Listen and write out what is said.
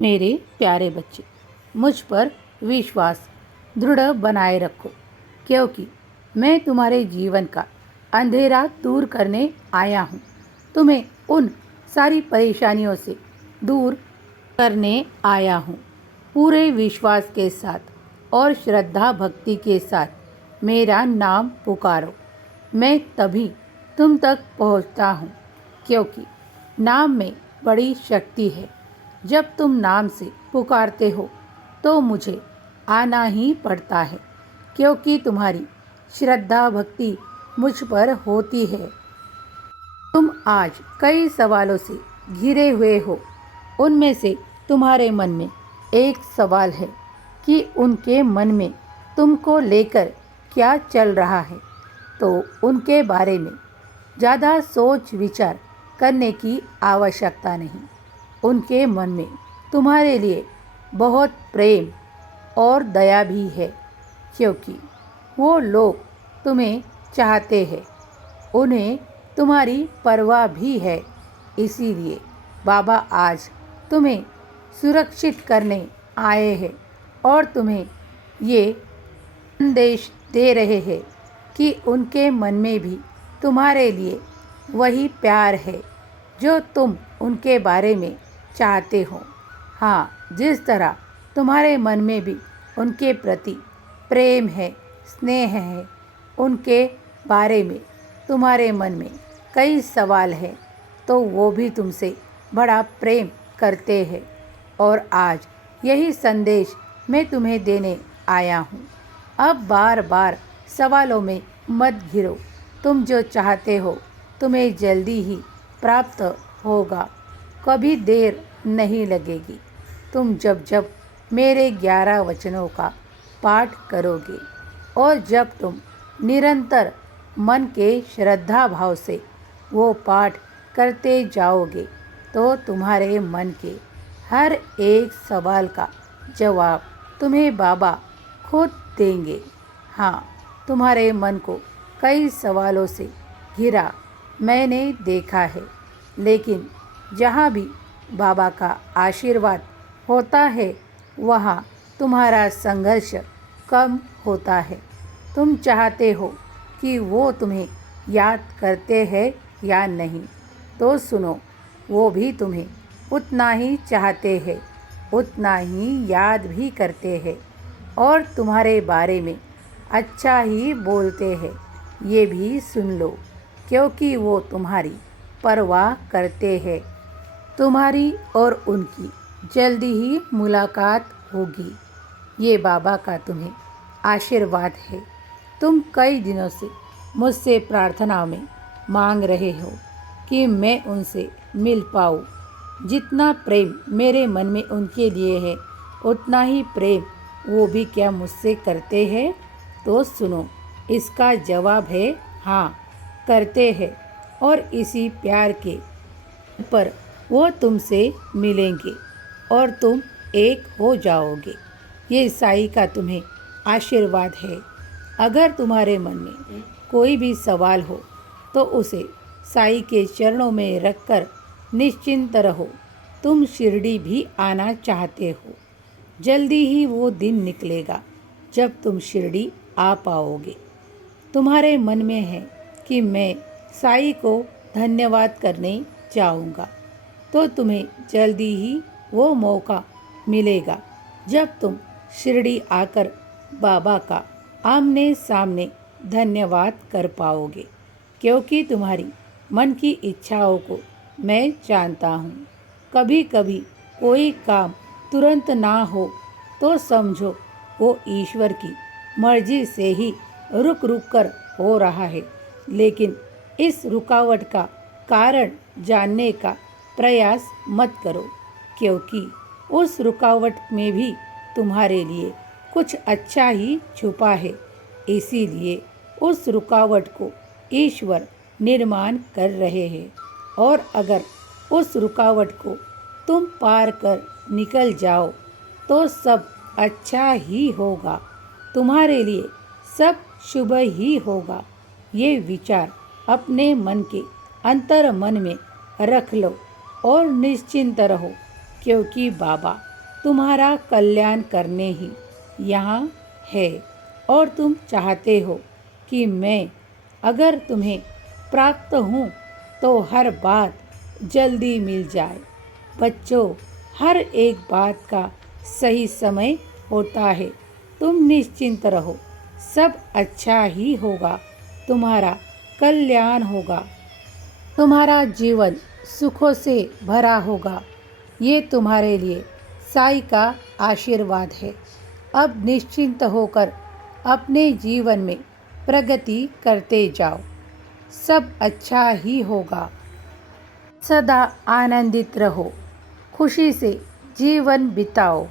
मेरे प्यारे बच्चे, मुझ पर विश्वास दृढ़ बनाए रखो, क्योंकि मैं तुम्हारे जीवन का अंधेरा दूर करने आया हूँ। तुम्हें उन सारी परेशानियों से दूर करने आया हूँ। पूरे विश्वास के साथ और श्रद्धा भक्ति के साथ मेरा नाम पुकारो। मैं तभी तुम तक पहुँचता हूँ, क्योंकि नाम में बड़ी शक्ति है। जब तुम नाम से पुकारते हो तो मुझे आना ही पड़ता है, क्योंकि तुम्हारी श्रद्धा भक्ति मुझ पर होती है। तुम आज कई सवालों से घिरे हुए हो। उनमें से तुम्हारे मन में एक सवाल है कि उनके मन में तुमको लेकर क्या चल रहा है, तो उनके बारे में ज़्यादा सोच विचार करने की आवश्यकता नहीं। उनके मन में तुम्हारे लिए बहुत प्रेम और दया भी है, क्योंकि वो लोग तुम्हें चाहते हैं। उन्हें तुम्हारी परवाह भी है। इसीलिए बाबा आज तुम्हें सुरक्षित करने आए हैं और तुम्हें ये संदेश दे रहे हैं कि उनके मन में भी तुम्हारे लिए वही प्यार है जो तुम उनके बारे में चाहते हो। हाँ, जिस तरह तुम्हारे मन में भी उनके प्रति प्रेम है, स्नेह है, उनके बारे में तुम्हारे मन में कई सवाल हैं, तो वो भी तुमसे बड़ा प्रेम करते हैं। और आज यही संदेश मैं तुम्हें देने आया हूँ। अब बार बार सवालों में मत घिरो। तुम जो चाहते हो तुम्हें जल्दी ही प्राप्त होगा। कभी देर नहीं लगेगी। तुम जब जब मेरे 11 वचनों का पाठ करोगे और जब तुम निरंतर मन के श्रद्धा भाव से वो पाठ करते जाओगे, तो तुम्हारे मन के हर एक सवाल का जवाब तुम्हें बाबा खुद देंगे। हाँ, तुम्हारे मन को कई सवालों से घिरा मैंने देखा है, लेकिन जहाँ भी बाबा का आशीर्वाद होता है, वहाँ तुम्हारा संघर्ष कम होता है। तुम चाहते हो कि वो तुम्हें याद करते हैं या नहीं, तो सुनो, वो भी तुम्हें उतना ही चाहते हैं, उतना ही याद भी करते हैं और तुम्हारे बारे में अच्छा ही बोलते हैं। ये भी सुन लो, क्योंकि वो तुम्हारी परवाह करते हैं। तुम्हारी और उनकी जल्दी ही मुलाकात होगी। ये बाबा का तुम्हें आशीर्वाद है। तुम कई दिनों से मुझसे प्रार्थना में मांग रहे हो कि मैं उनसे मिल पाऊँ। जितना प्रेम मेरे मन में उनके लिए है, उतना ही प्रेम वो भी क्या मुझसे करते हैं? तो सुनो, इसका जवाब है हाँ, करते हैं। और इसी प्यार के पर वो तुमसे मिलेंगे और तुम एक हो जाओगे। ये साईं का तुम्हें आशीर्वाद है। अगर तुम्हारे मन में कोई भी सवाल हो तो उसे साईं के चरणों में रखकर निश्चिंत रहो। तुम शिरडी भी आना चाहते हो। जल्दी ही वो दिन निकलेगा जब तुम शिरडी आ पाओगे। तुम्हारे मन में है कि मैं साईं को धन्यवाद करने जाऊंगा, तो तुम्हें जल्दी ही वो मौका मिलेगा जब तुम शिरडी आकर बाबा का आमने सामने धन्यवाद कर पाओगे, क्योंकि तुम्हारी मन की इच्छाओं को मैं जानता हूँ। कभी कभी कोई काम तुरंत ना हो तो समझो वो ईश्वर की मर्जी से ही रुक रुक कर हो रहा है, लेकिन इस रुकावट का कारण जानने का प्रयास मत करो, क्योंकि उस रुकावट में भी तुम्हारे लिए कुछ अच्छा ही छुपा है। इसीलिए उस रुकावट को ईश्वर निर्माण कर रहे हैं, और अगर उस रुकावट को तुम पार कर निकल जाओ तो सब अच्छा ही होगा। तुम्हारे लिए सब शुभ ही होगा। ये विचार अपने मन के अंतर मन में रख लो और निश्चिंत रहो, क्योंकि बाबा तुम्हारा कल्याण करने ही यहाँ है और तुम चाहते हो कि मैं अगर तुम्हें प्राप्त हूँ तो हर बात जल्दी मिल जाए। बच्चों, हर एक बात का सही समय होता है। तुम निश्चिंत रहो, सब अच्छा ही होगा, तुम्हारा कल्याण होगा, तुम्हारा जीवन सुखों से भरा होगा। ये तुम्हारे लिए साईं का आशीर्वाद है। अब निश्चिंत होकर अपने जीवन में प्रगति करते जाओ, सब अच्छा ही होगा। सदा आनंदित रहो, खुशी से जीवन बिताओ।